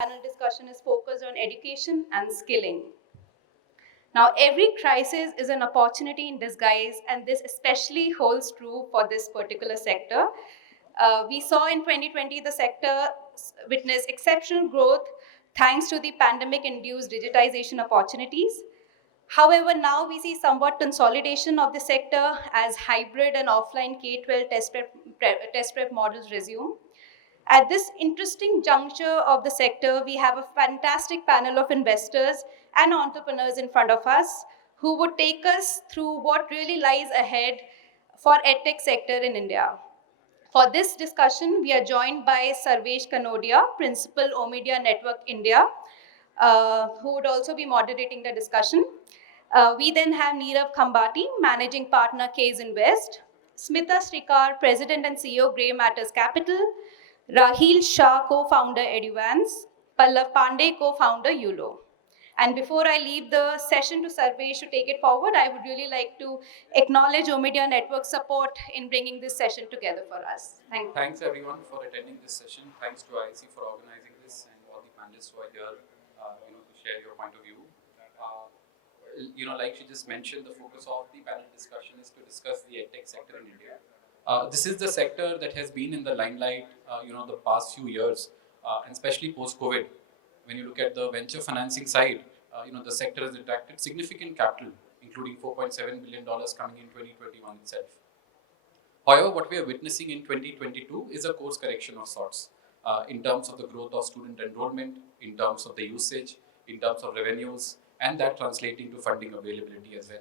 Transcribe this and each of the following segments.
Panel discussion is focused on education and skilling. Now, every crisis is an opportunity in disguise, and this especially holds true for this particular sector. We saw in 2020 the sector witness exceptional growth thanks to the pandemic induced digitization opportunities. However, now we see somewhat consolidation of the sector as hybrid and offline K 12 test prep models resume. At this interesting juncture of the sector, we have a fantastic panel of investors and entrepreneurs in front of us who would take us through what really lies ahead for edtech sector in India. For this discussion, we are joined by Sarvesh Kanodia, Principal Omidyar Network India, who would also be moderating the discussion. We then have Nirav Khambhati, Managing Partner, Kaizenvest, Smita Sircar, President and CEO, Grey Matters Capital, Raheel Shah, co-founder, Eduvanz, Pallav Pandey, co-founder, UOLO. And before I leave the session to Sarvesh to take it forward, I would really like to acknowledge Omidyar Network support in bringing this session together for us. Thank you. Thanks everyone for attending this session. Thanks to IC for organizing this and all the panelists who are here, to share your point of view. Like she just mentioned, the focus of the panel discussion is to discuss the edtech sector in India. This is the sector that has been in the limelight, the past few years, and especially post-COVID. When you look at the venture financing side, the sector has attracted significant capital, including $4.7 billion coming in 2021 itself. However, what we are witnessing in 2022 is a course correction of sorts in terms of the growth of student enrollment, in terms of the usage, in terms of revenues, and that translating to funding availability as well.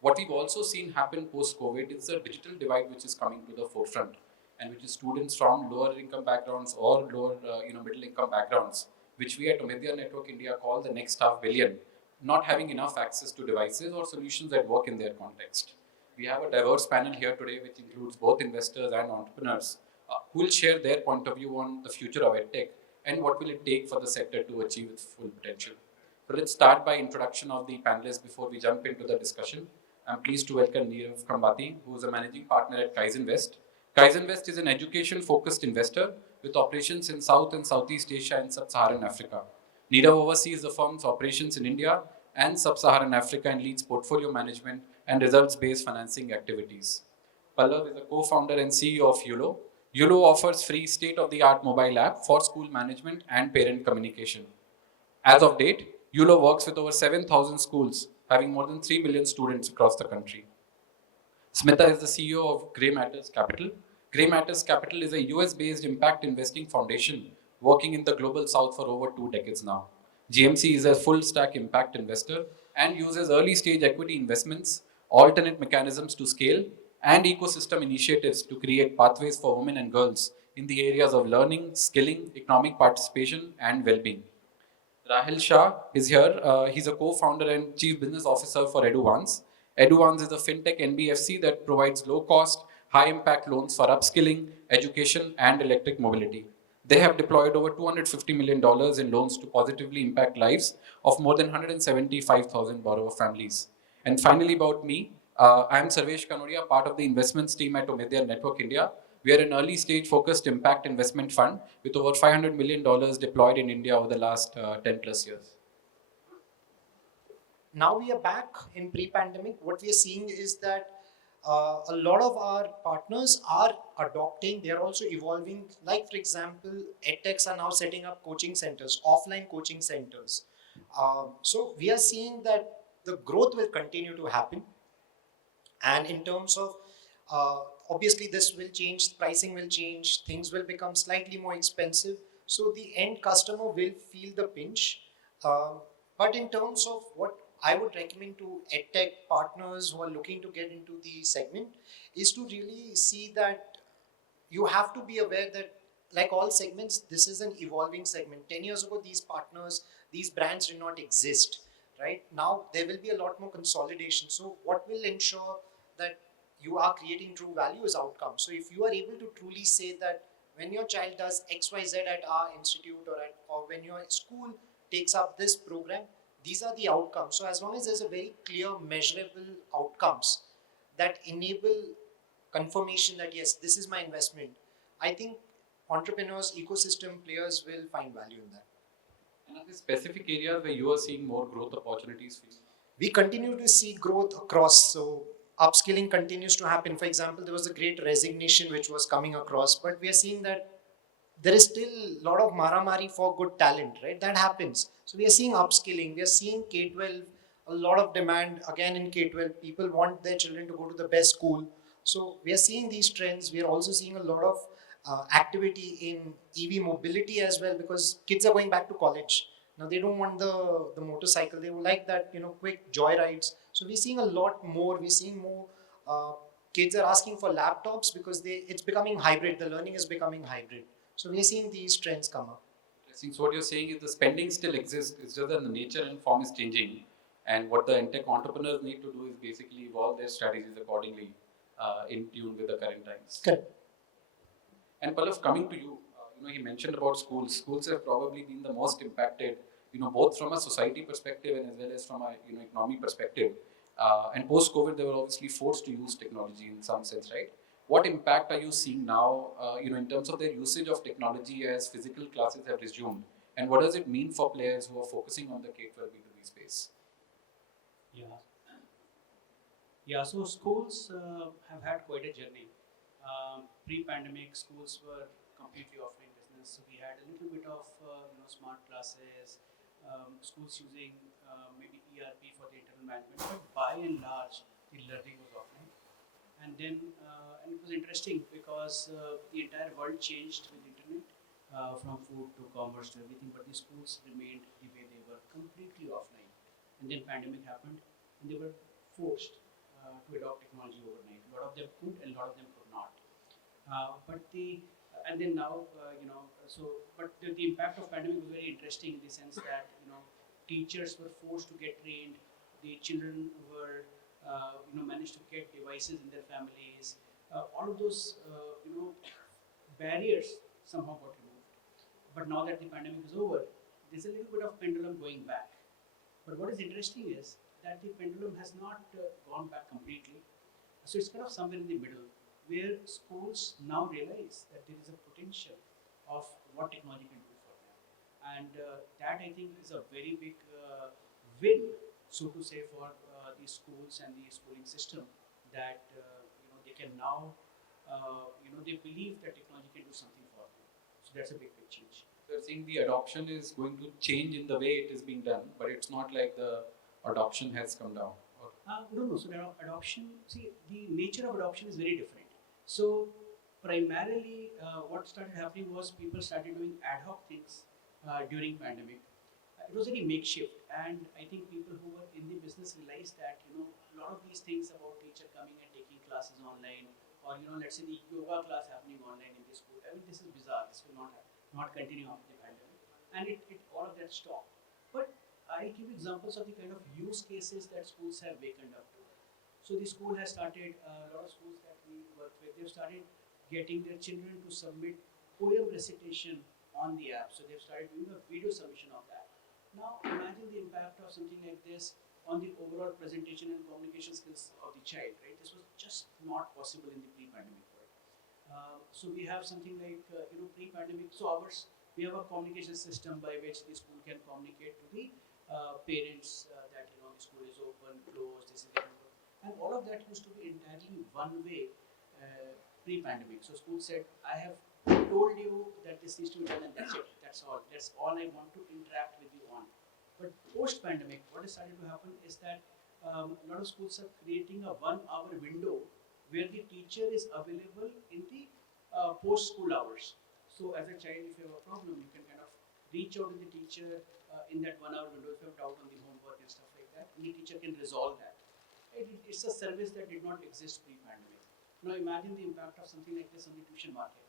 What we've also seen happen post-COVID is the digital divide which is coming to the forefront, and which is students from lower income backgrounds or lower, middle income backgrounds, which we at Omidyar Network India call the next half billion, not having enough access to devices or solutions that work in their context. We have a diverse panel here today, which includes both investors and entrepreneurs, who will share their point of view on the future of edtech and what will it take for the sector to achieve its full potential. So let's start by introduction of the panelists before we jump into the discussion. I'm pleased to welcome Nirav Khambhati, who is a managing partner at Kaizenvest. Kaizenvest is an education-focused investor with operations in South and Southeast Asia and Sub-Saharan Africa. Nirav oversees the firm's operations in India and Sub-Saharan Africa and leads portfolio management and results-based financing activities. Pallav is a co-founder and CEO of UOLO. UOLO offers free state-of-the-art mobile app for school management and parent communication. As of date, UOLO works with over 7,000 schools, having more than 3 million students across the country. Smita is the CEO of Grey Matters Capital. Grey Matters Capital is a US-based impact investing foundation working in the global south for over 2 decades now. GMC is a full-stack impact investor and uses early-stage equity investments, alternate mechanisms to scale, and ecosystem initiatives to create pathways for women and girls in the areas of learning, skilling, economic participation, and well-being. Raheel Shah is here. He's a co-founder and chief business officer for Eduvanz. Eduvanz is a fintech NBFC that provides low-cost, high-impact loans for upskilling, education, and electric mobility. They have deployed over $250 million in loans to positively impact lives of more than 175,000 borrower families. And finally, about me, I am Sarvesh Kanodia, part of the investments team at Omidyar Network India. We are an early stage focused impact investment fund with over $500 million deployed in India over the last 10 plus years. Now we are back in pre-pandemic. What we are seeing is that a lot of our partners are adopting, they are also evolving. Like for example, edtechs are now setting up coaching centers, offline coaching centers. So we are seeing that the growth will continue to happen. And in terms of, obviously this will change, pricing will change, things will become slightly more expensive. So the end customer will feel the pinch. But in terms of what I would recommend to edtech partners who are looking to get into the segment is to really see that you have to be aware that, like all segments, this is an evolving segment. 10 years ago, these partners, these brands did not exist, right? Now there will be a lot more consolidation. So what will ensure that you are creating true value is outcome. So if you are able to truly say that when your child does XYZ at our institute or when your school takes up this program, these are the outcomes. So as long as there's a very clear, measurable outcomes that enable confirmation that yes, this is my investment, I think entrepreneurs, ecosystem players will find value in that. And are there specific areas where you are seeing more growth opportunities for you? We continue to see growth across. So upskilling continues to happen. For example, there was a great resignation which was coming across, but we are seeing that there is still a lot of maramari for good talent, right? That happens. So we are seeing upskilling. We are seeing K-12, a lot of demand again in K-12. People want their children to go to the best school. So we are seeing these trends. We are also seeing a lot of activity in EV mobility as well, because kids are going back to college. Now they don't want the motorcycle. They would like that, quick joy rides. So we're seeing a lot more. We're seeing more uh, kids are asking for laptops because it's becoming hybrid. The learning is becoming hybrid. So we are seeing these trends come up. Interesting. So what you're saying is the spending still exists. It's just that the nature and form is changing. And what the tech entrepreneurs need to do is basically evolve their strategies accordingly, in tune with the current times. Correct. And Pallav, coming to you, he mentioned about schools. Schools have probably been the most impacted, both from a society perspective and as well as from a economy perspective. And post-COVID, they were obviously forced to use technology in some sense, right? What impact are you seeing now, in terms of their usage of technology as physical classes have resumed? And what does it mean for players who are focusing on the K-12 B2B space? Yeah. Yeah, so schools have had quite a journey. Pre-pandemic, schools were completely offline business. So we had a little bit of smart classes, schools using maybe ERP for the internal management, but by and large, the learning was offline. And it was interesting because the entire world changed with the internet, from food to commerce to everything, but the schools remained the way they were, completely offline. And then pandemic happened, and they were forced to adopt technology overnight. A lot of them could, and a lot of them could not. But the and then now but the impact of pandemic was very interesting in the sense that teachers were forced to get trained, the children were managed to get devices in their families. All of those barriers somehow got removed. But now that the pandemic is over, there's a little bit of pendulum going back. But what is interesting is that the pendulum has not gone back completely. So it's kind of somewhere in the middle, where schools now realize that there is a potential of what technology can do for them. And that I think is a very big win, so to say, for the schools and the schooling system, that they can now, they believe that technology can do something for them. So that's a big change. You're saying the adoption is going to change in the way it is being done, but it's not like the adoption has come down. No. So adoption, see, the nature of adoption is very different. So primarily, what started happening was people started doing ad hoc things during pandemic. It was very makeshift, and I think people who were in the business realized that a lot of these things about teacher coming and taking classes online, or let's say the yoga class happening online in the school. I mean, this is bizarre. This will not continue after the pandemic, and it all of that stopped. But I'll give examples of the kind of use cases that schools have wakened up to. So the school has started, a lot of schools that we work with, they've started getting their children to submit poem recitation on the app. So they've started doing a video submission of that. Now imagine the impact of something like this on the overall presentation and communication skills of the child, right? This was just not possible in the pre-pandemic world. So we have something like, pre-pandemic, we have a communication system by which the school can communicate to the parents that the school is open, closed, this is the and all of that used to be entirely one way pre-pandemic. So school said, I have told you that this needs to be done, and that's it. That's all I want to interact with you on. But post-pandemic, what is starting to happen is that a lot of schools are creating a 1-hour window where the teacher is available in the post-school hours. So as a child, if you have a problem, you can kind of reach out to the teacher in that 1-hour window if you have doubt on the homework and stuff like that, and the teacher can resolve that. It's a service that did not exist pre-pandemic. Now imagine the impact of something like this on the tuition market.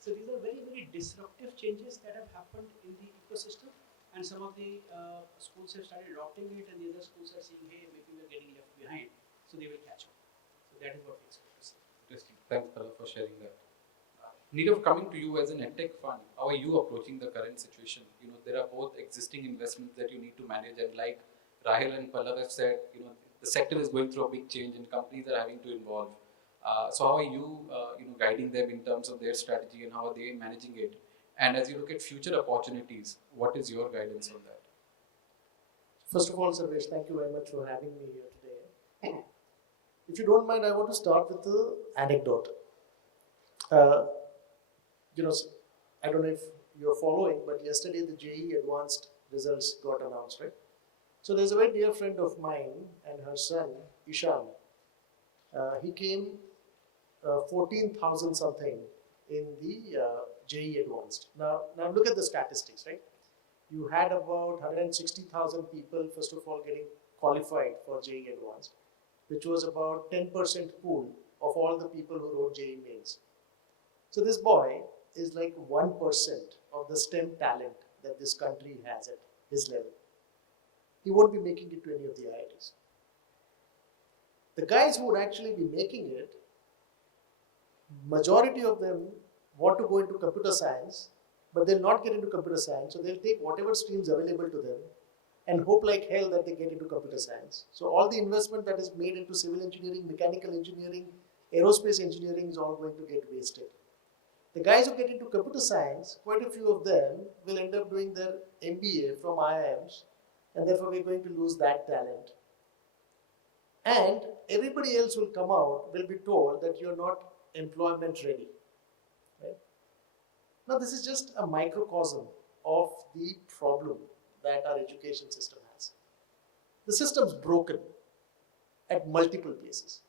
So these are very, very disruptive changes that have happened in the ecosystem, and some of the schools have started adopting it, and the other schools are saying, hey, maybe we're getting left behind, so they will catch up. So that is what we expect to see. Interesting. Thanks, Pallav, for sharing that. Nirav, coming to you as an edtech fund, how are you approaching the current situation? There are both existing investments that you need to manage, and like Raheel and Pallav have said, the sector is going through a big change and companies are having to involve. So how are you, guiding them in terms of their strategy, and how are they managing it? And as you look at future opportunities, what is your guidance on that? First of all, Sarvesh, thank you very much for having me here today. If you don't mind, I want to start with an anecdote. Uh, you know, I don't know if you're following, but yesterday the JEE advanced results got announced, right? So there's a very dear friend of mine and her son, Ishan. He came 14,000 something in the JEE advanced. Now look at the statistics, right? You had about 160,000 people, first of all, getting qualified for JEE advanced, which was about 10% pool of all the people who wrote JEE mains. So this boy is like 1% of the STEM talent that this country has at his level. He won't be making it to any of the IITs. The guys who would actually be making it, majority of them want to go into computer science, but they'll not get into computer science, so they'll take whatever streams available to them and hope like hell that they get into computer science. So all the investment that is made into civil engineering, mechanical engineering, aerospace engineering is all going to get wasted. The guys who get into computer science, quite a few of them will end up doing their MBA from IIMs, and therefore we're going to lose that talent. And everybody else will come out, will be told that you're not employment ready. Right? Now this is just a microcosm of the problem that our education system has. The system's broken at multiple places.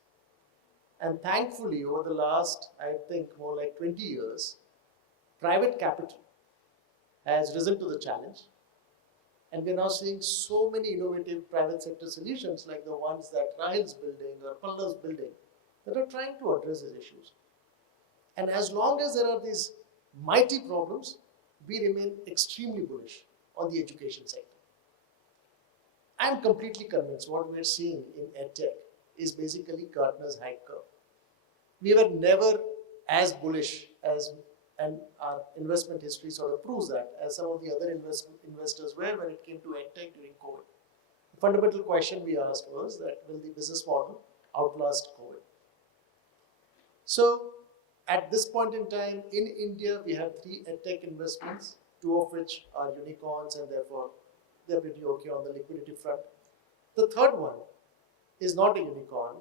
And thankfully, over the last, I think, more like 20 years, private capital has risen to the challenge. And we're now seeing so many innovative private sector solutions like the ones that Raheel's building or Pallav's building that are trying to address these issues. And as long as there are these mighty problems, we remain extremely bullish on the education sector. I'm completely convinced what we're seeing in EdTech is basically Gartner's hype curve. We were never as bullish as, and our investment history sort of proves that, as some of the other investors were when it came to EdTech during COVID. The fundamental question we asked was that will the business model outlast COVID? So at this point in time in India, we have 3 EdTech investments, 2 of which are unicorns and therefore they're pretty okay on the liquidity front. The third one is not a unicorn,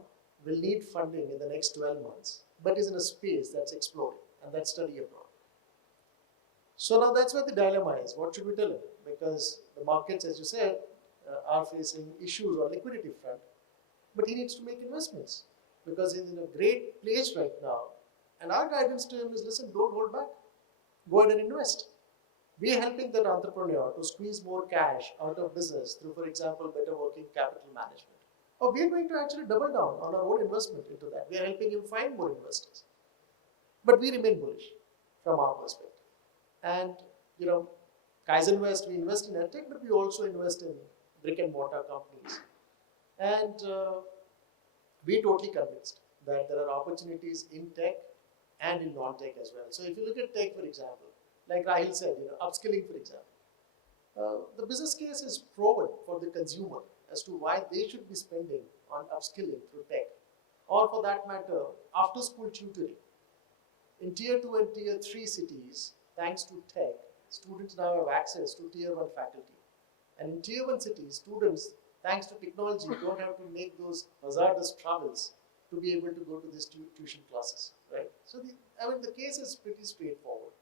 will need funding in the next 12 months, but is in a space that's exploding, and that's study abroad. So now that's where the dilemma is. What should we tell him? Because the markets, as you said, are facing issues on liquidity front, but he needs to make investments because he's in a great place right now. And our guidance to him is, listen, don't hold back. Go ahead and invest. We are helping that entrepreneur to squeeze more cash out of business through, for example, better working capital management. Or we are going to actually double down on our own investment into that. We are helping him find more investors. But we remain bullish from our perspective. And, Kaizenvest, we invest in EdTech, but we also invest in brick and mortar companies. And we're totally convinced that there are opportunities in tech and in non-tech as well. So if you look at tech, for example, like Raheel said, upskilling, for example, the business case is proven for the consumer as to why they should be spending on upskilling through tech, or for that matter, after-school tutoring. In Tier 2 and Tier 3 cities, thanks to tech, students now have access to Tier 1 faculty. And in Tier 1 cities, students, thanks to technology, don't have to make those hazardous travels to be able to go to these tuition classes, right? So, the case is pretty straightforward.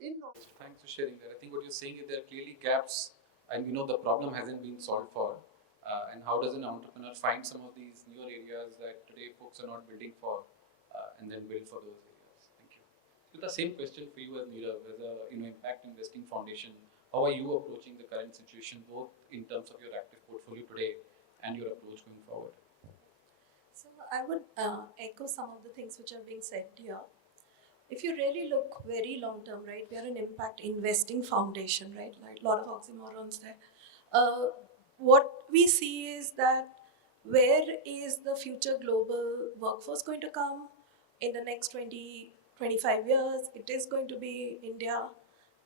Thanks for sharing that. I think what you're saying is there are clearly gaps, and the problem hasn't been solved for. And how does an entrepreneur find some of these newer areas that today folks are not building for, and then build for those areas? Thank you. So the same question for you as Nirav, as a impact investing foundation. How are you approaching the current situation, both in terms of your active portfolio today and your approach going forward? So I would echo some of the things which are being said here. If you really look very long term, right, we are an impact investing foundation, right? Like a lot of oxymorons there. What we see is that where is the future global workforce going to come in the next 20, 25 years? It is going to be India,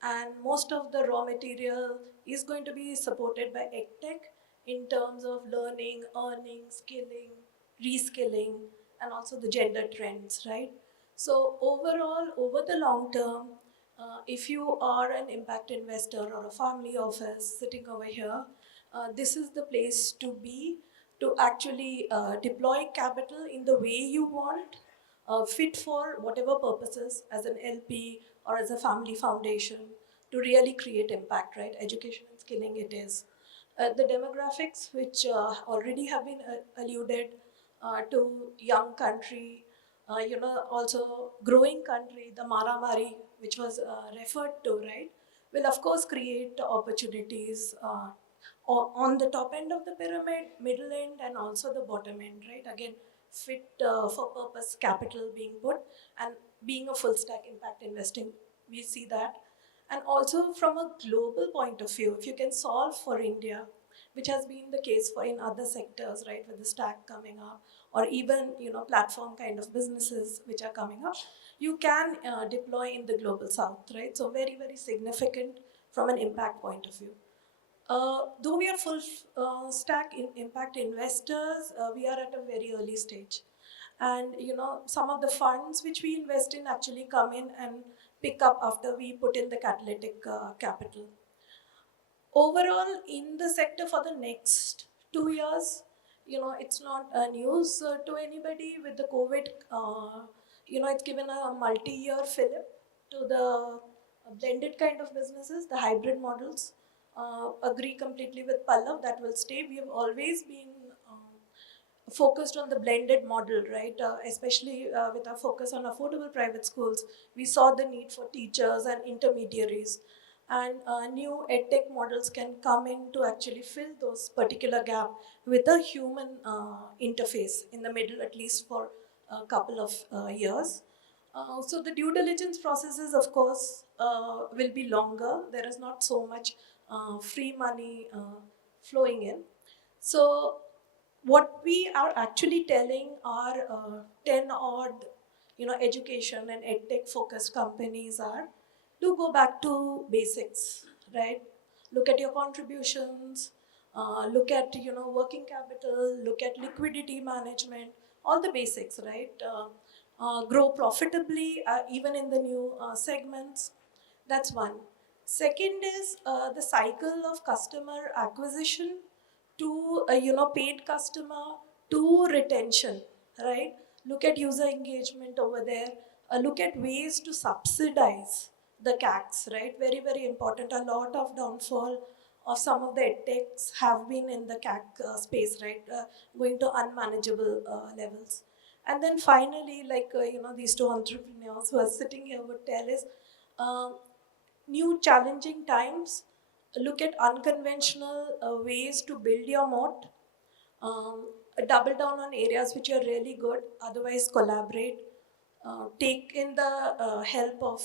and most of the raw material is going to be supported by EdTech in terms of learning, earning, skilling, reskilling, and also the gender trends, right? So overall, over the long term, If you are an impact investor or a family office sitting over here, this is the place to be to actually deploy capital in the way you want, fit for whatever purposes as an LP or as a family foundation to really create impact, right? Education and skilling it is. The demographics, which already have been alluded to, young country, also growing country, the Maramari, which was referred to, right, will of course create opportunities on the top end of the pyramid, middle end, and also the bottom end, right? Again, fit for purpose capital being put and being a full stack impact investing, we see that. And also from a global point of view, if you can solve for India, which has been the case for in other sectors, right, with the stack coming up, or even platform kind of businesses which are coming up, you can deploy in the global south, right? So very, very significant from an impact point of view. Though we are full stack in impact investors, we are at a very early stage. And some of the funds which we invest in actually come in and pick up after we put in the catalytic capital. Overall, in the sector for the next 2 years, it's not news to anybody with the COVID. It's given a multi-year fillip to the blended kind of businesses, the hybrid models. Agree completely with Pallav, that will stay. We have always been focused on the blended model, right? Especially with our focus on affordable private schools, we saw the need for teachers and intermediaries. And new edtech models can come in to actually fill those particular gap with a human interface in the middle, at least for a couple of years. So the due diligence processes, of course, will be longer. There is not so much free money flowing in. So what we are actually telling our 10 odd education and edtech focused companies are to go back to basics, right? Look at your contributions, look at working capital, look at liquidity management, all the basics, right? Grow profitably even in the new segments. That's one. Second is the cycle of customer acquisition to paid customer to retention, right? Look at user engagement over there. Look at ways to subsidize the CACs, right? Very, very important. A lot of downfall of some of the edtechs have been in the CAC space, right? Going to unmanageable levels. And then finally, like these two entrepreneurs who are sitting here would tell is new challenging times. Look at unconventional ways to build your moat. Double down on areas which are really good. Otherwise, collaborate. Take in the help of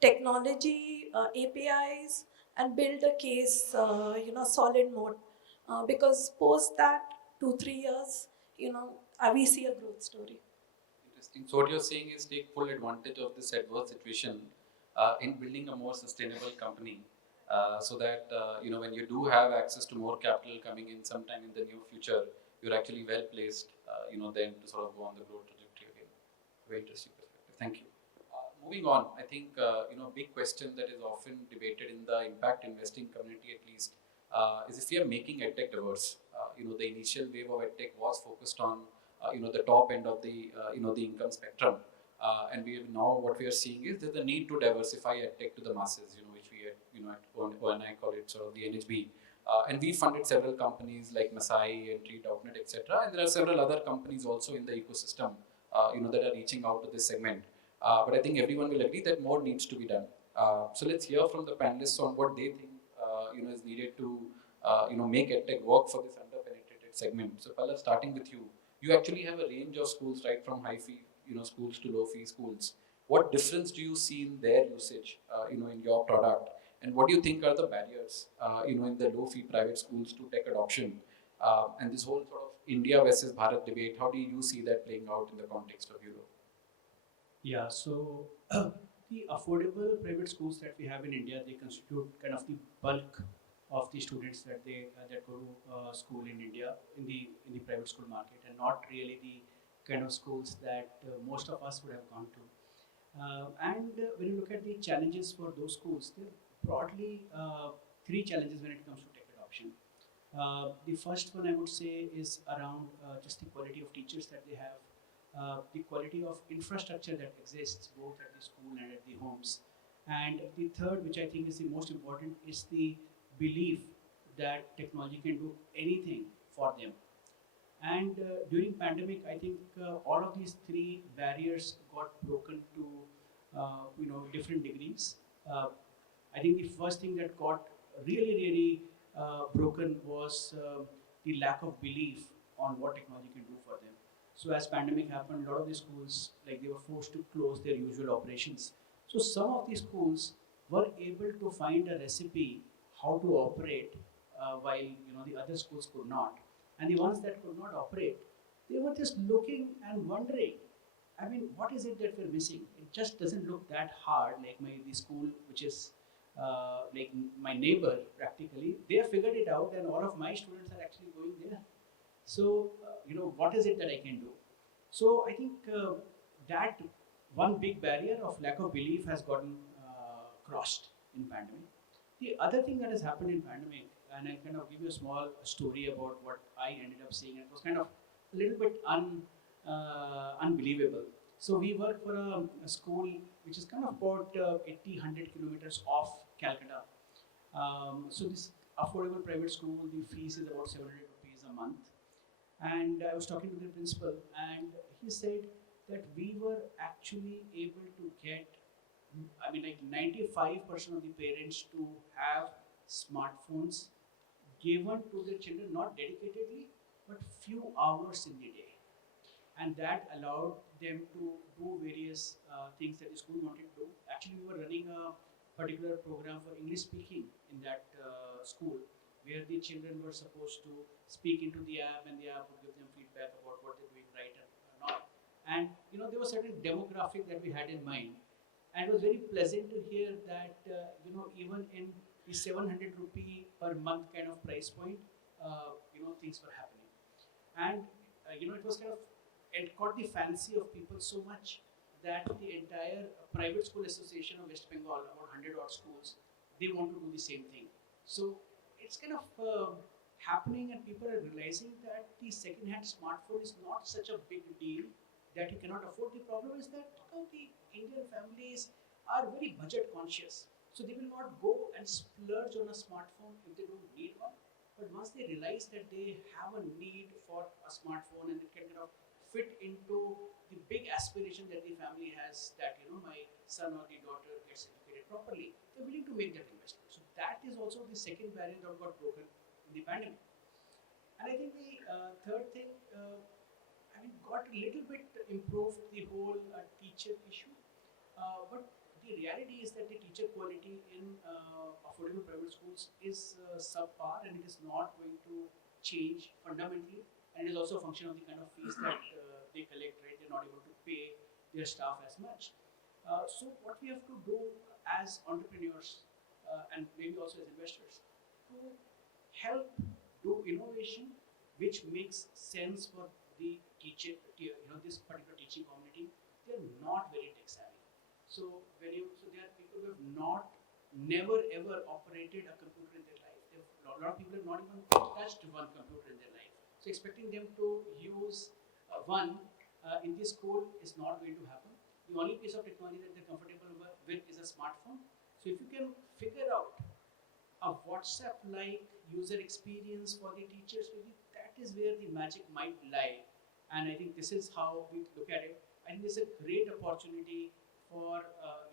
technology, APIs, and build a case, solid moat. Because post that 2-3 years, we see a growth story. Interesting. So what you're saying is take full advantage of this adverse situation in building a more sustainable company, so that when you do have access to more capital coming in sometime in the near future, you're actually well placed, then to sort of go on the growth trajectory again. Very interesting perspective. Thank you. Moving on, I think big question that is often debated in the impact investing community, at least, is if we are making edtech diverse. The initial wave of edtech was focused on the top end of the the income spectrum, and we have now what we are seeing is there's a need to diversify edtech to the masses, which we at ONI call it sort of the NHB. And we funded several companies like Masai, Entry.net, etc. And there are several other companies also in the ecosystem, that are reaching out to this segment. But I think everyone will agree that more needs to be done. So let's hear from the panelists on what they think, is needed to, make edtech work for this under-penetrated segment. So Pallav, starting with you, you actually have a range of schools, right, from high fee, schools to low fee schools. What difference do you see in their usage, in your product? And what do you think are the barriers, in the low fee private schools to tech adoption? And this whole sort of India versus Bharat debate, how do you see that playing out in the context of Europe? Yeah, so the affordable private schools that we have in India, they constitute kind of the bulk of the students that go to school in India in the private school market, and not really the kind of schools that most of us would have gone to. And when you look at the challenges for those schools, there are broadly three challenges when it comes to tech adoption. The first one I would say is around just the quality of teachers that they have, the quality of infrastructure that exists both at the school and at the homes. And the third, which I think is the most important, is the belief that technology can do anything for them. And during pandemic, I think all of these three barriers got broken to different degrees. Uh, I think the first thing that got really broken was the lack of belief on what technology can do for them. So as pandemic happened, a lot of the schools, like, they were forced to close their usual operations. So some of these schools were able to find a recipe how to operate while the other schools could not. And the ones that could not operate, they were just looking and wondering, I mean, what is it that we're missing? It just doesn't look that hard. Like the school, which is my neighbor, practically, they have figured it out, and all of my students are actually going there. So what is it that I can do? So I think that one big barrier of lack of belief has gotten crossed in pandemic. The other thing that has happened in pandemic, and I'll kind of give you a small story about what I ended up seeing. It was kind of a little bit unbelievable. So we work for a school which is kind of about 80-100 kilometers off Calcutta. So this affordable private school, the fees is about 700 rupees a month. And I was talking to the principal, and he said that we were actually able to get, I mean, like 95% of the parents to have smartphones given to their children, not dedicatedly, but few hours in the day. And that allowed them to do various things that the school wanted to do. Actually, we were running a particular program for English speaking in that school, where the children were supposed to speak into the app, and the app would give them feedback about what they're doing right and not. And there was certain demographic that we had in mind, and it was very pleasant to hear that even in the 700 rupee per month kind of price point, things were happening. And it was kind of, it caught the fancy of people so much that the entire private school association of West Bengal, about 100 odd schools, they want to do the same thing. So it's kind of happening, and people are realizing that the second-hand smartphone is not such a big deal that you cannot afford. The problem is that the Indian families are very budget conscious. So they will not go and splurge on a smartphone if they don't need one. But once they realize that they have a need for a smartphone and it can kind of fit into the big aspiration that the family has, that my son or the daughter gets educated properly, they're willing to make that investment. So that is also the second barrier that got broken in the pandemic. And I think the third thing, got a little bit improved the whole teacher issue. But the reality is that the teacher quality in affordable private schools is subpar, and it is not going to change fundamentally. And it is also a function of the kind of fees that they collect, right? They're not able to pay their staff as much. So what we have to do as entrepreneurs and maybe also as investors, to help do innovation which makes sense for the teacher, this particular teaching community. They're not very tech savvy. So there are people who have never ever operated a computer in their life. A lot of people have not even touched one computer in their life. So expecting them to use one in this school is not going to happen. The only piece of technology that they're comfortable with is a smartphone. So if you can figure out a WhatsApp-like user experience for the teachers, maybe that is where the magic might lie. And I think this is how we look at it. I think this is a great opportunity for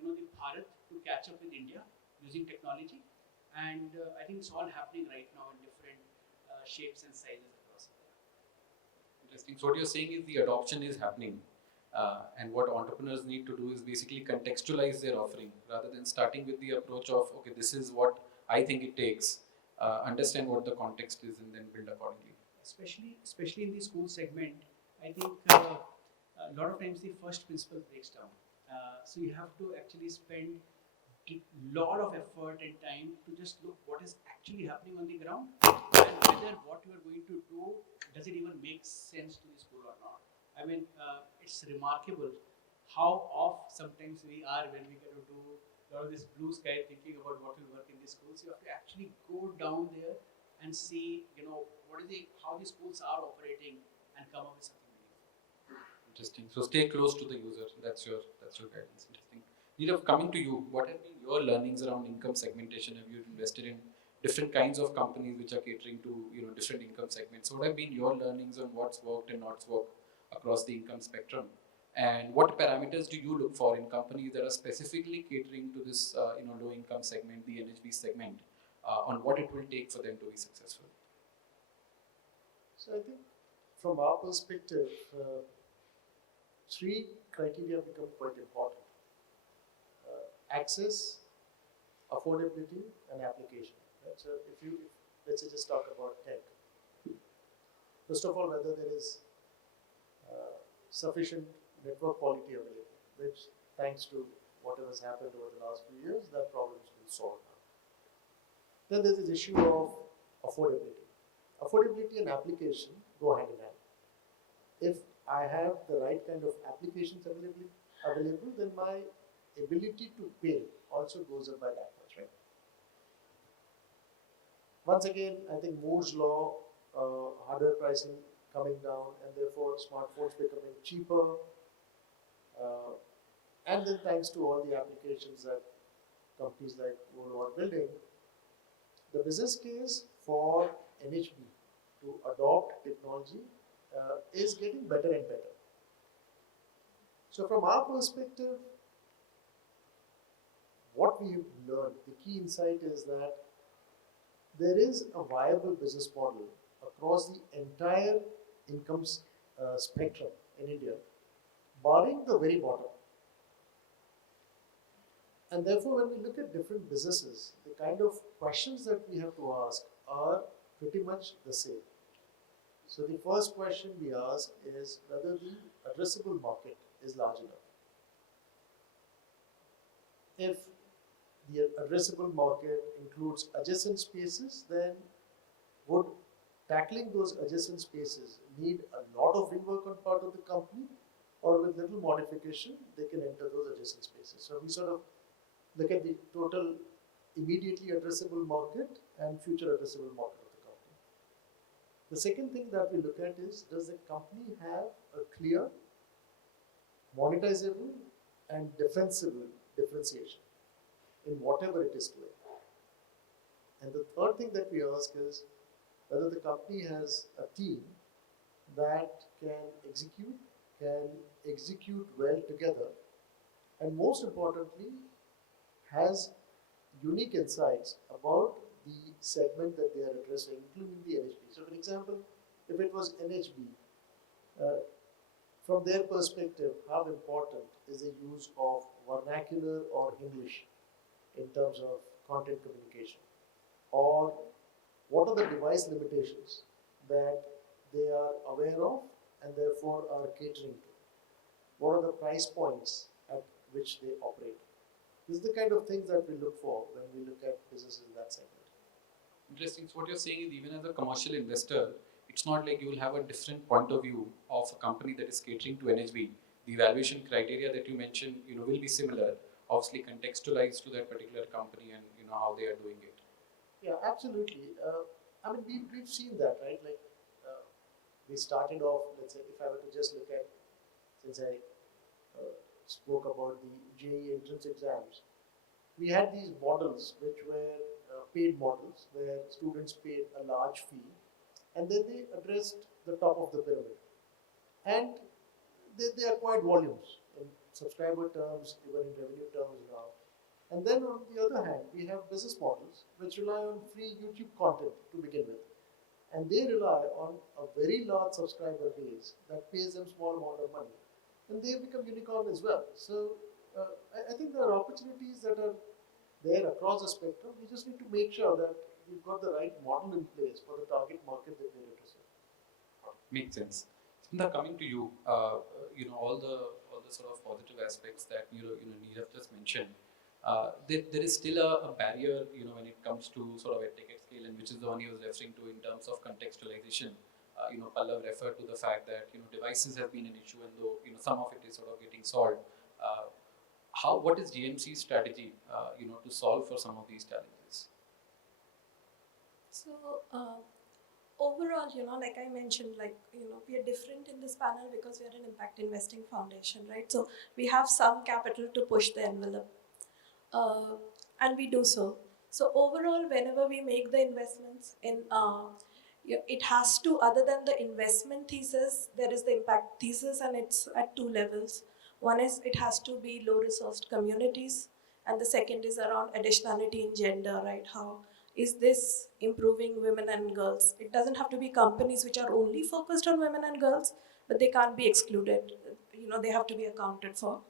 the Bharat to catch up with India using technology. And I think it's all happening right now in different shapes and sizes across India. Interesting. So what you're saying is the adoption is happening, and what entrepreneurs need to do is basically contextualize their offering rather than starting with the approach of, okay, this is what I think it takes. Understand what the context is and then build accordingly. Especially in the school segment, I think a lot of times the first principle breaks down. So you have to actually spend a lot of effort and time to just look what is actually happening on the ground, and whether what you are going to do, does it even make sense to the school or not. I mean, it's remarkable how off sometimes we are when we get into a lot of this blue sky thinking about what will work in the schools. You have to actually go down there and see, what is how the schools are operating and come up with something meaningful. Interesting. So stay close to the user. That's your guidance. Interesting. Nirav, coming to you, what have been your learnings around income segmentation? Have you invested in different kinds of companies which are catering to different income segments? So what have been your learnings on what's worked and not worked across the income spectrum? And what parameters do you look for in companies that are specifically catering to this low income segment, the NHB segment, on what it will take for them to be successful? So I think from our perspective, three criteria become quite important. Access, affordability, and application. Right? So let's say just talk about tech. First of all, whether there is sufficient network quality available, which thanks to whatever has happened over the last few years, that problem has been solved now. Then there's this issue of affordability. Affordability and application go hand in hand. If I have the right kind of applications available, then my ability to pay also goes up by that much, right? Once again, I think Moore's law, hardware pricing coming down, and therefore smartphones becoming cheaper, and then thanks to all the applications that companies like UOLO are building, the business case for NHB to adopt technology is getting better and better. So from our perspective, what we have learned, the key insight is that there is a viable business model across the entire income spectrum in India, barring the very bottom. And therefore, when we look at different businesses, the kind of questions that we have to ask are pretty much the same. So the first question we ask is whether the addressable market is large enough. If the addressable market includes adjacent spaces, then would tackling those adjacent spaces need a lot of rework on part of the company, or with little modification, they can enter those adjacent spaces. So we sort of look at the total immediately addressable market and future addressable market of the company. The second thing that we look at is, does the company have a clear, monetizable, and defensible differentiation in whatever it is doing? And the third thing that we ask is whether the company has a team that can execute well together, and most importantly, has unique insights about the segment that they are addressing, including the NHB. So for example, if it was NHB, from their perspective, how important is the use of vernacular or English in terms of content communication? Or what are the device limitations that they are aware of and therefore are catering to? What are the price points at which they operate? This is the kind of things that we look for when we look at businesses in that segment. Interesting. So what you're saying is, even as a commercial investor, it's not like you will have a different point of view of a company that is catering to NHB. The evaluation criteria that you mentioned, will be similar, obviously contextualized to that particular company and how they are doing it. Yeah, absolutely. I mean, we've seen that, right? Like we started off, let's say, if I were to just look at, since I spoke about the JEE entrance exams, we had these models which were paid models where students paid a large fee, and then they addressed the top of the pyramid. And they acquired volumes in subscriber terms, even in revenue terms now. And then on the other hand, we have business models which rely on free YouTube content to begin with. And they rely on a very large subscriber base that pays them small amount of money. And they become unicorn as well. So I think there are opportunities that are there across the spectrum. We just need to make sure that we've got the right model in place for the target market that we're addressing. Makes sense. Smita, coming to you, all the sort of positive aspects that Nirav just mentioned. There is still a barrier, when it comes to sort of edtech at scale, and which is the one he was referring to in terms of contextualization. Pallav referred to the fact that devices have been an issue, and though some of it is sort of getting solved, What is GMC's strategy, to solve for some of these challenges? So, overall, like I mentioned, we are different in this panel because we are an impact investing foundation, right? So, we have some capital to push the envelope, uh, and we do so. So, overall, whenever we make the investments in, it has to, other than the investment thesis, there is the impact thesis, and it's at two levels. One is it has to be low resourced communities, and the second is around additionality in gender, right? How is this improving women and girls? It doesn't have to be companies which are only focused on women and girls, but they can't be excluded. They have to be accounted for.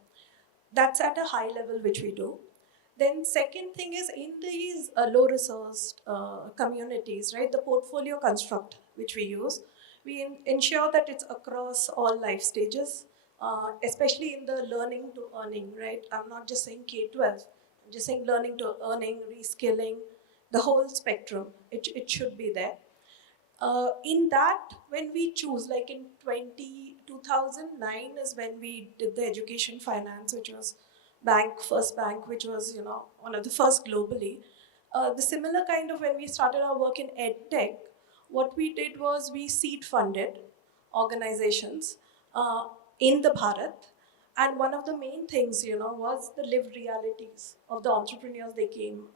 That's at a high level, which we do. Then second thing is in these low resourced communities, right? The portfolio construct which we use, we ensure that it's across all life stages, especially in the learning to earning, right? I'm not just saying K-12. I'm just saying learning to earning, reskilling, the whole spectrum. It should be there. In that, when we choose, like in 2009 is when we did the education finance, which was first bank, which was, one of the first globally. The similar kind of when we started our work in ed tech, what we did was we seed funded organizations in the Bharat. And one of the main things, was the lived realities of the entrepreneurs they came.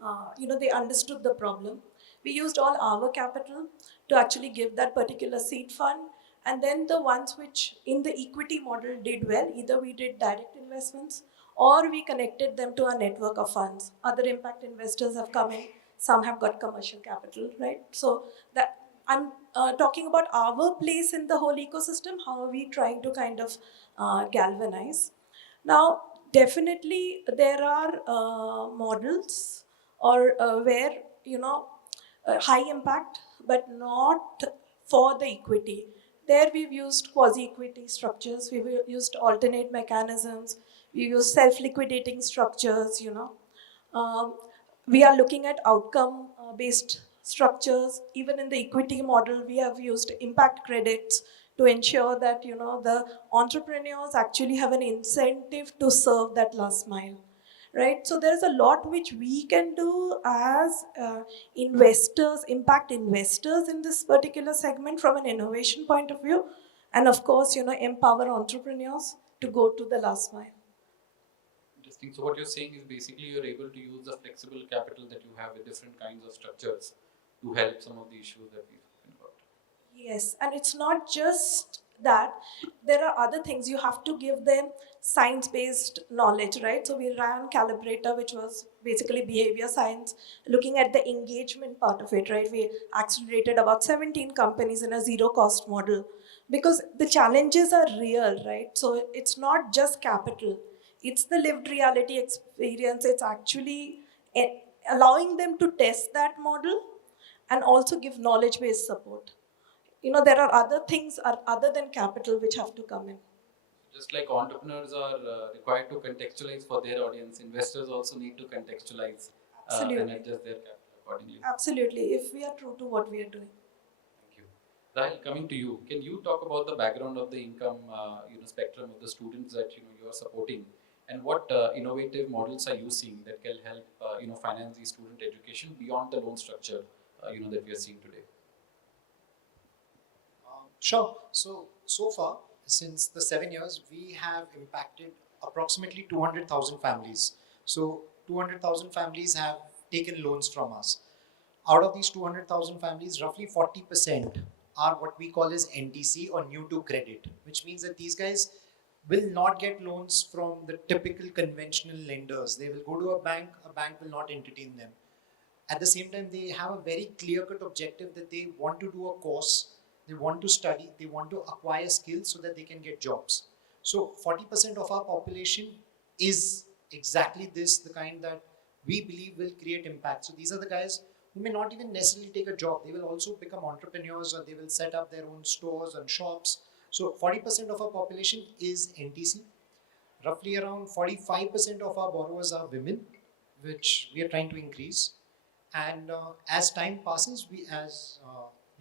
They understood the problem. We used all our capital to actually give that particular seed fund. And then the ones which in the equity model did well, either we did direct investments or we connected them to a network of funds. Other impact investors have come in, some have got commercial capital, right? So that I'm talking about our place in the whole ecosystem, how are we trying to kind of galvanize. Now, definitely there are models or where, high impact, but not for the equity. There we've used quasi-equity structures, we've used alternate mechanisms, we use self-liquidating structures, Um, we are looking at outcome-based structures. Even in the equity model, we have used impact credits to ensure that, the entrepreneurs actually have an incentive to serve that last mile, right? So there's a lot which we can do as investors, impact investors in this particular segment from an innovation point of view, and of course, empower entrepreneurs to go to the last mile. Interesting. So what you're saying is basically you're able to use the flexible capital that you have with different kinds of structures to help some of the issues that we've spoken about. Yes, and it's not just that. There are other things. You have to give them science-based knowledge, right? So we ran Calibrator, which was basically behavior science, looking at the engagement part of it, right? We accelerated about 17 companies in a zero-cost model because the challenges are real, right? So it's not just capital. It's the lived reality experience. It's actually allowing them to test that model and also give knowledge-based support. There are other things other than capital which have to come in. Just like entrepreneurs are required to contextualize for their audience, investors also need to contextualize and adjust their capital accordingly. Absolutely, if we are true to what we are doing. Thank you. Raheel, coming to you, can you talk about the background of the income spectrum of the students that you are supporting, and what innovative models are you seeing that can help finance the student education beyond the loan structure that we are seeing today? Sure. So far, since the 7 years, we have impacted approximately 200,000 families. So 200,000 families have taken loans from us. Out of these 200,000 families, roughly 40% are what we call as NTC or new to credit, which means that these guys will not get loans from the typical conventional lenders. They will go to a bank will not entertain them. At the same time, they have a very clear-cut objective that they want to do a course, they want to study, they want to acquire skills so that they can get jobs. So 40% of our population is exactly this, the kind that we believe will create impact. So these are the guys who may not even necessarily take a job. They will also become entrepreneurs, or they will set up their own stores and shops. So 40% of our population is NTC. Roughly around 45% of our borrowers are women, which we are trying to increase. And as time passes, as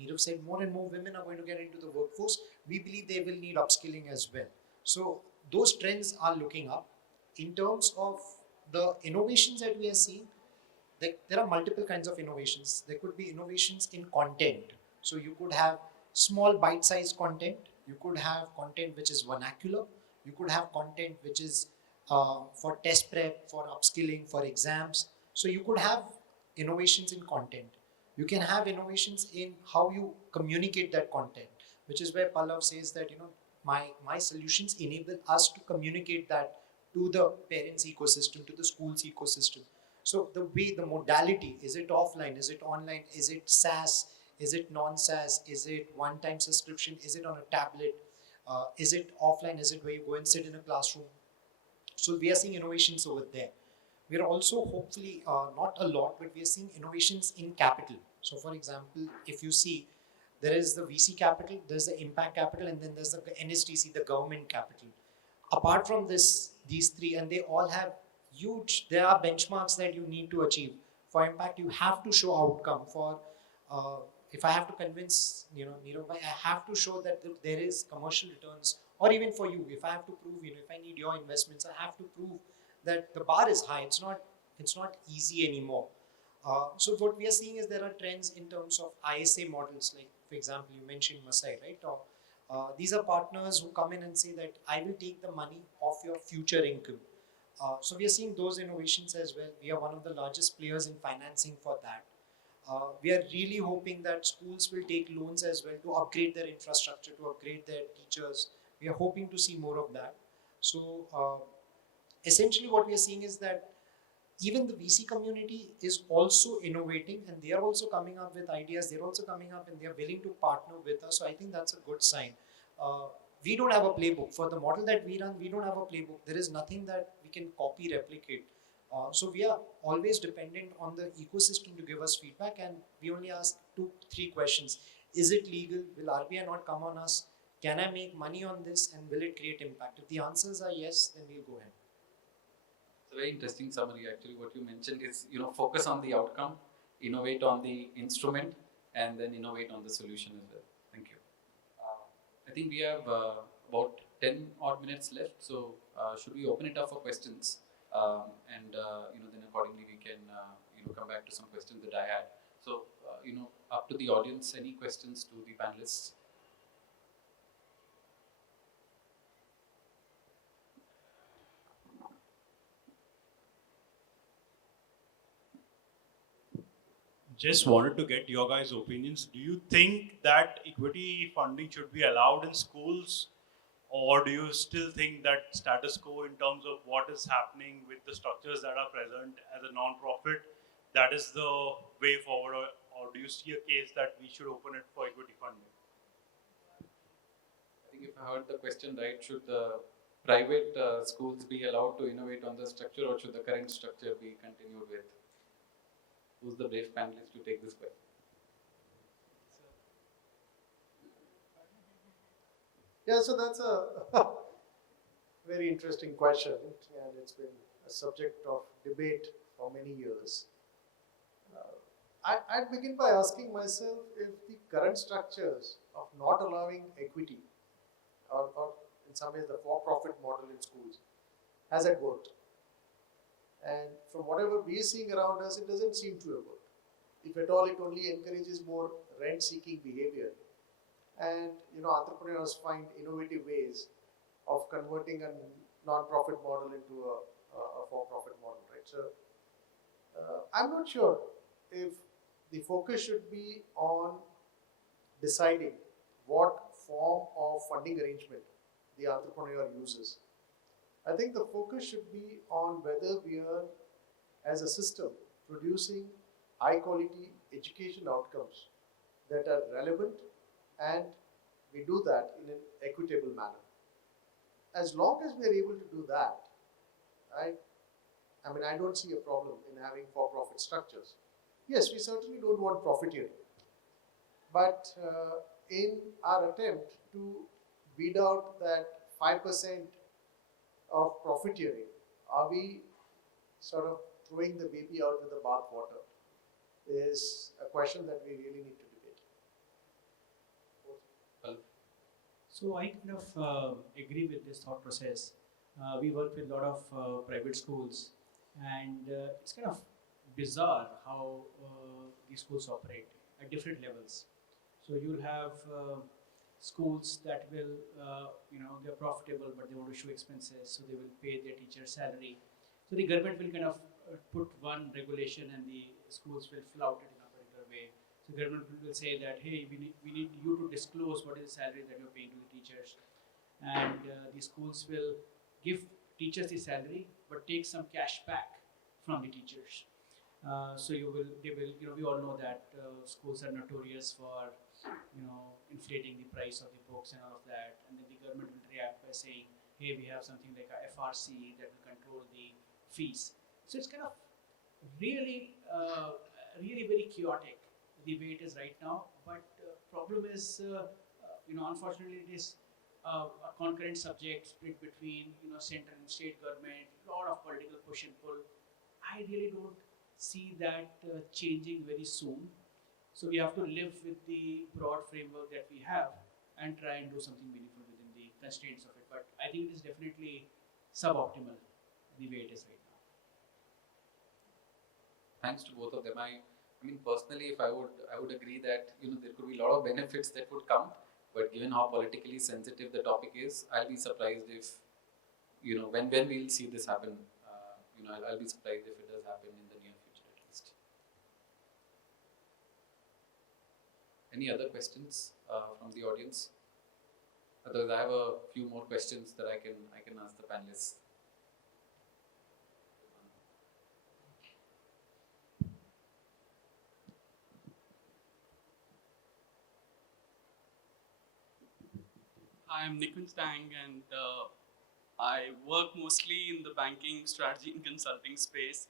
Nirav said, more and more women are going to get into the workforce. We believe they will need upskilling as well. So those trends are looking up. in terms of the innovations that we are seeing, there are multiple kinds of innovations. There could be innovations in content. So you could have small bite-sized content. You could have content which is vernacular. You could have content which is for test prep, for upskilling, for exams. So you could have innovations in content. You can have innovations in how you communicate that content, which is where Pallav says that, my solutions enable us to communicate that to the parents' ecosystem, to the school's ecosystem. So the way, the modality, is it offline, is it online, is it SaaS, is it non-SaaS, is it one-time subscription, is it on a tablet, is it offline, is it where you go and sit in a classroom? So we are seeing innovations over there. We are also hopefully, not a lot, but we are seeing innovations in capital. So for example, if you see, there is the VC capital, there's the impact capital, and then there's the NSTC, the government capital. Apart from these three, and they all have there are benchmarks that you need to achieve. For impact, you have to show outcome. For if I have to convince, Nirav, I have to show that there is commercial returns, or even for you, if I have to prove, if I need your investments, I have to prove that the bar is high. It's not easy anymore. So what we are seeing is there are trends in terms of ISA models, like for example, you mentioned Masai, right? These are partners who come in and say that I will take the money of your future income. So we are seeing those innovations as well. We are one of the largest players in financing for that. We are really hoping that schools will take loans as well to upgrade their infrastructure, to upgrade their teachers. We are hoping to see more of that. So essentially what we are seeing is that even the VC community is also innovating, and they are also coming up with ideas. They're also coming up and they are willing to partner with us. So I think that's a good sign. We don't have a playbook. For the model that we run, we don't have a playbook. There is nothing that we can copy, replicate. So we are always dependent on the ecosystem to give us feedback, and we only ask 2-3 questions. Is it legal? Will RBI not come on us? Can I make money on this, and will it create impact? If the answers are yes, then we'll go ahead. It's a very interesting summary. Actually, what you mentioned is, focus on the outcome, innovate on the instrument, and then innovate on the solution as well. Thank you. I think we have about 10 odd minutes left. So should we open it up for questions? And then accordingly we can come back to some questions that I had. So up to the audience, any questions to the panelists? Just wanted to get your guys' opinions. Do you think that equity funding should be allowed in schools, or do you still think that status quo in terms of what is happening with the structures that are present as a non-profit, that is the way forward, or do you see a case that we should open it for equity funding? I think if I heard the question right, should the private schools be allowed to innovate on the structure, or should the current structure be continued with? Who's the brave panelist to take this question? Yeah, so that's a very interesting question, and it's been a subject of debate for many years. I'd begin by asking myself if the current structures of not allowing equity, or in some ways the for-profit model in schools, has it worked? And from whatever we are seeing around us, it doesn't seem to have worked. If at all, it only encourages more rent-seeking behavior. And entrepreneurs find innovative ways of converting a non-profit model into a for-profit model, right? So I'm not sure if the focus should be on deciding what form of funding arrangement the entrepreneur uses. I think the focus should be on whether we are, as a system, producing high quality education outcomes that are relevant, and we do that in an equitable manner. As long as we are able to do that, I don't see a problem in having for-profit structures. Yes, we certainly don't want profiteering, but in our attempt to weed out that 5% of profiteering, are we sort of throwing the baby out with the bathwater, is a question that we really need to debate. So I kind of agree with this thought process. We work with a lot of private schools, and it's kind of bizarre how these schools operate at different levels. So you'll have schools that will, they're profitable, but they want to show expenses, so they will pay their teacher's salary. So the government will kind of put one regulation, and the schools will flout it in a particular way. So government will say that, hey, we need you to disclose what is the salary that you're paying to the teachers, and the schools will give teachers the salary, but take some cash back from the teachers. So they will, we all know that schools are notorious for, inflating the price of the books and all of that, and then the government will react by saying, hey, we have something like a FRC that will control the fees. So it's kind of really, really very chaotic the way it is right now. But problem is, unfortunately, it is a concurrent subject split between central and state government, a lot of political push and pull. I really don't see that changing very soon. So we have to live with the broad framework that we have and try and do something meaningful within the constraints of it. But I think it is definitely suboptimal the way it is right now. Thanks to both of them. I mean, personally, if I would agree that there could be a lot of benefits that would come, but given how politically sensitive the topic is, I'll be surprised if when we'll see this happen. I'll be surprised if it does happen in the near future at least. Any other questions from the audience? Otherwise, I have a few more questions that I can ask the panelists. Hi, I'm Nikunj Tang, and I work mostly in the banking, strategy, and consulting space.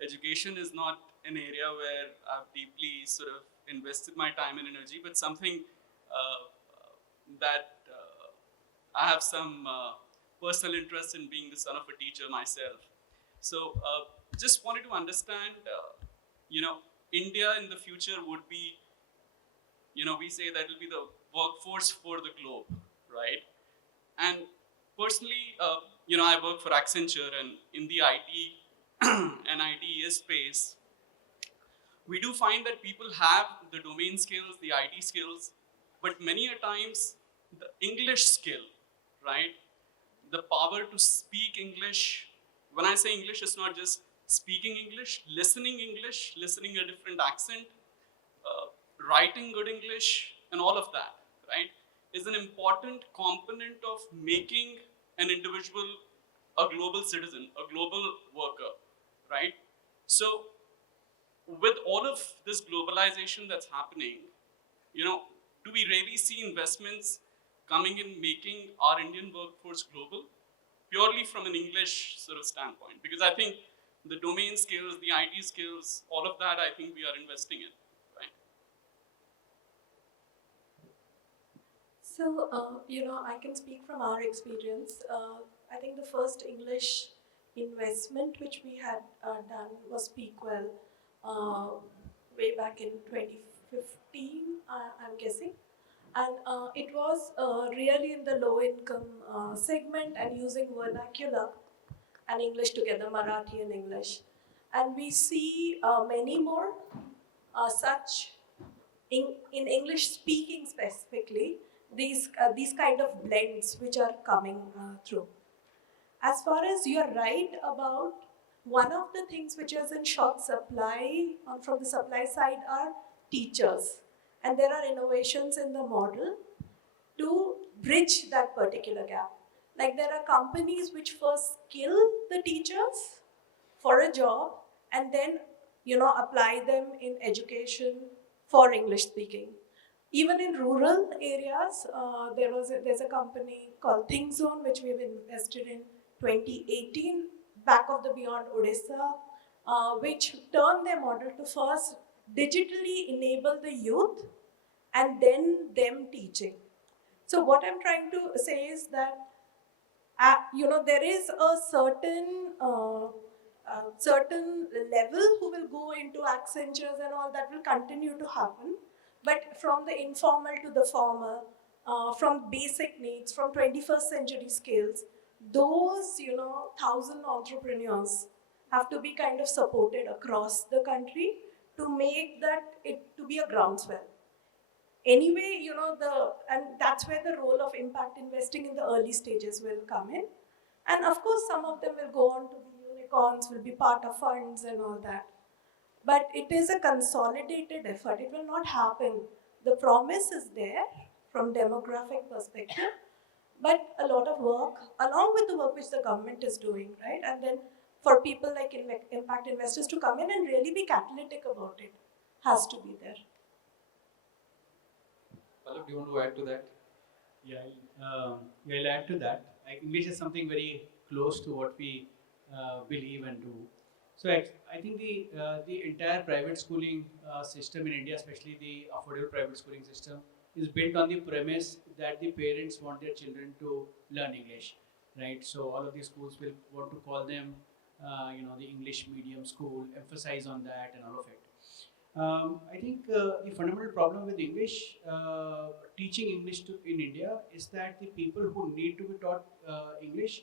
Education is not an area where I've deeply sort of invested my time and energy, but something that I have some personal interest in, being the son of a teacher myself. So just wanted to understand, India in the future would be, we say that will be the workforce for the globe, right? And personally, I work for Accenture, and in the IT and ITES space, we do find that people have the domain skills, the IT skills, but many a times the English skill, right? The power to speak English. When I say English, it's not just speaking English, listening a different accent, writing good English, and all of that, right, is an important component of making an individual a global citizen, a global worker, right? So with all of this globalization that's happening, do we really see investments coming in making our Indian workforce global, purely from an English sort of standpoint? Because I think the domain skills, the IT skills, all of that, I think we are investing in, right? So, I can speak from our experience. I think the first English investment which we had done was Speakwell way back in 2015, I'm guessing. And it was really in the low income segment and using vernacular and English together, Marathi and English. And we see many more such in English speaking specifically, these kind of blends which are coming through. As far as you're right about, one of the things which is in short supply from the supply side are teachers. And there are innovations in the model to bridge that particular gap. Like there are companies which first skill the teachers for a job and then, apply them in education for English speaking. Even in rural areas, there's a company called ThinkZone which we've invested in 2018, back of the beyond Odisha, which turned their model to first digitally enable the youth and then them teaching. So what I'm trying to say is that, there is a certain level who will go into Accentures and all that will continue to happen. But from the informal to the formal, from basic needs, from 21st century skills, those, 1,000 entrepreneurs have to be kind of supported across the country to make that it to be a groundswell. Anyway, and that's where the role of impact investing in the early stages will come in. And of course, some of them will go on to be unicorns, will be part of funds and all that. But it is a consolidated effort. It will not happen. The promise is there from demographic perspective, but a lot of work, along with the work which the government is doing, right? And then for people like impact investors to come in and really be catalytic about it, has to be there. Pallav, do you want to add to that? I'll add to that. Like English is something very close to what we believe and do. So I think the entire private schooling system in India, especially the affordable private schooling system, is built on the premise that the parents want their children to learn English, right? So all of these schools will want to call them, the English medium school, emphasize on that and all of it. I think the fundamental problem with English, teaching English in India, is that the people who need to be taught English,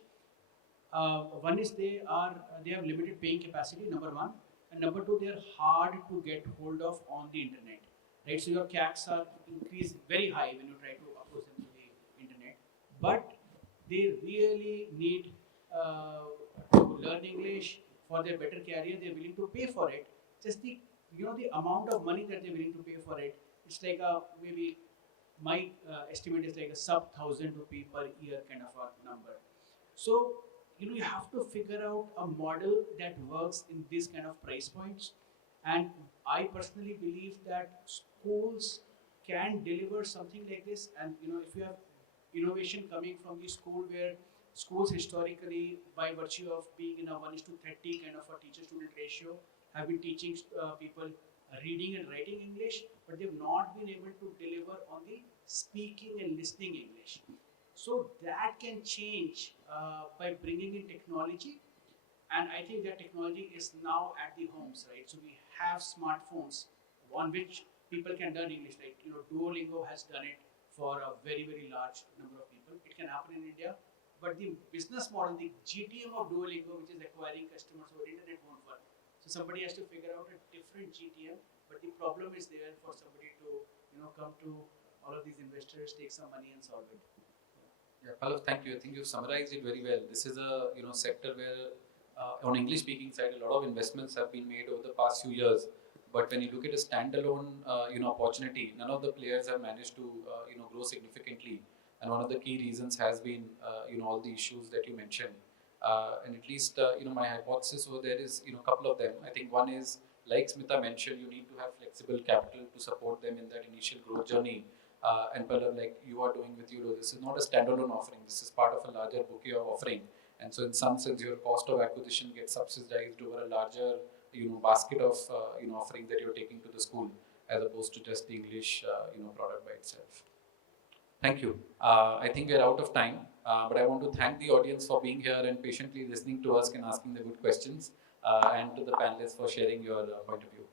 one is they have limited paying capacity, number one, and number two, they are hard to get hold of on the internet, right? So your CACs are increased very high when you try to approach them through the internet, but they really need to learn English for their better career. They're willing to pay for it. Just the amount of money that they're willing to pay for it, it's like maybe my estimate is like a sub 1,000 rupee per year kind of a number. So you have to figure out a model that works in these kind of price points. And I personally believe that schools can deliver something like this. And if you have innovation coming from the school, where schools historically, by virtue of being in a 1:30 kind of a teacher-student ratio, have been teaching people reading and writing English, but they've not been able to deliver on the speaking and listening English. So that can change by bringing in technology, and I think that technology is now at the homes, right? So we have smartphones on which people can learn English, right? Duolingo has done it for a very, very large number of people. It can happen in India, but the business model, the GTM of Duolingo, which is acquiring customers over internet, won't work. So somebody has to figure out a different GTM, but the problem is there for somebody to come to all of these investors, take some money and solve it. Yeah, Pallav, thank you. I think you've summarized it very well. This is a sector where on English speaking side, a lot of investments have been made over the past few years. But when you look at a standalone opportunity, none of the players have managed to grow significantly. And one of the key reasons has been all the issues that you mentioned. And at least my hypothesis over there is a couple of them. I think one is, like Smita mentioned, you need to have flexible capital to support them in that initial growth journey. And Pallav, like you are doing with UOLO, this is not a standalone offering. This is part of a larger bouquet of offering. And so in some sense, your cost of acquisition gets subsidized over a larger basket of offering that you're taking to the school, as opposed to just the English product by itself. Thank you. I think we're out of time, but I want to thank the audience for being here and patiently listening to us and asking the good questions, and to the panelists for sharing your point of view.